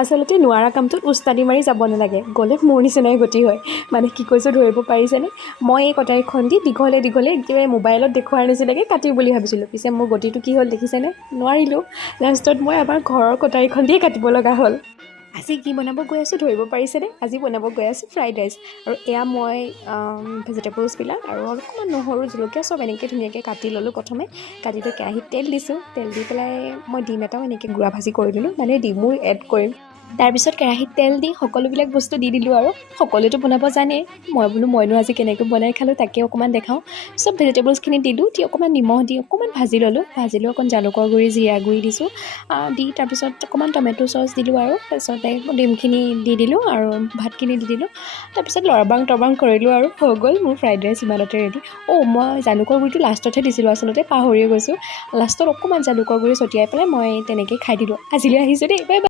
আচলতে নোৱাৰা কামটোত উস্তাদি মাৰি যাব নালাগে, গ'লে মোৰ নিচিনাই গতি হয়। মানে কি কৈছোঁ ধৰিব পাৰিছেনে? মই এই কটাৰীখন দি দীঘলে একেবাৰে মোবাইলত দেখুৱাৰ নিচিনাকৈ কাটিম বুলি ভাবিছিলোঁ, পিছে মোৰ গতিটো কি হ'ল দেখিছেনে? নোৱাৰিলোঁ। লাষ্টত মই আমাৰ ঘৰৰ কটাৰীখন দিয়ে কাটিব লগা হ'ল। আজি কি বনাব গৈ আছোঁ ধৰিব পাৰিছেনে? আজি বনাব গৈ আছোঁ ফ্ৰাইড ৰাইচ। আৰু এয়া মই ভেজিটেবলছবিলাক আৰু অলপমান নহৰু জলকীয়া চব এনেকৈ ধুনীয়াকৈ কাটি ল'লোঁ। প্ৰথমে কাটি লৈ কেৰাহীত তেল দিছোঁ, তেল দি পেলাই মই ডিম এটাও এনেকৈ গুড়া ভাজি কৰি দিলোঁ, মানে ডিমো এড কৰিম। তাৰপিছত কেৰাহীত তেল দি সকলোবিলাক বস্তু দি দিলোঁ আৰু সকলোৱেতো বনাব জানেই। মইনো আজি কেনেকৈ বনাই খালোঁ তাকে অকণমান দেখাওঁ। চব ভেজিটেবলছখিনি দিলোঁ, দি অকণমান নিমখ দি অকণমান ভাজি ল'লোঁ। ভাজি লৈ অকণ জালুকৰ গুড়ি জিৰা গুড়ি দিছোঁ, দি তাৰপিছত অকণমান টমেট' চচ দিলোঁ আৰু তাৰপিছতে ডিমখিনি দি দিলোঁ আৰু ভাতখিনি দি দিলোঁ। তাৰপিছত লৰবাং তৰবাং কৰিলোঁ আৰু হৈ গ'ল মোৰ ফ্ৰাইড ৰাইচ ইমানতে ৰেডি। মই জালুকৰ গুড়িটো লাষ্টতহে দিছিলোঁ, আচলতে পাহৰিয়ে গৈছোঁ। লাষ্টত অকণমান জালুকৰ গুড়ি ছটিয়াই পেলাই মই তেনেকৈ খাই দিলোঁ। আজিলৈ আহিছোঁ দেই, বাই বাই।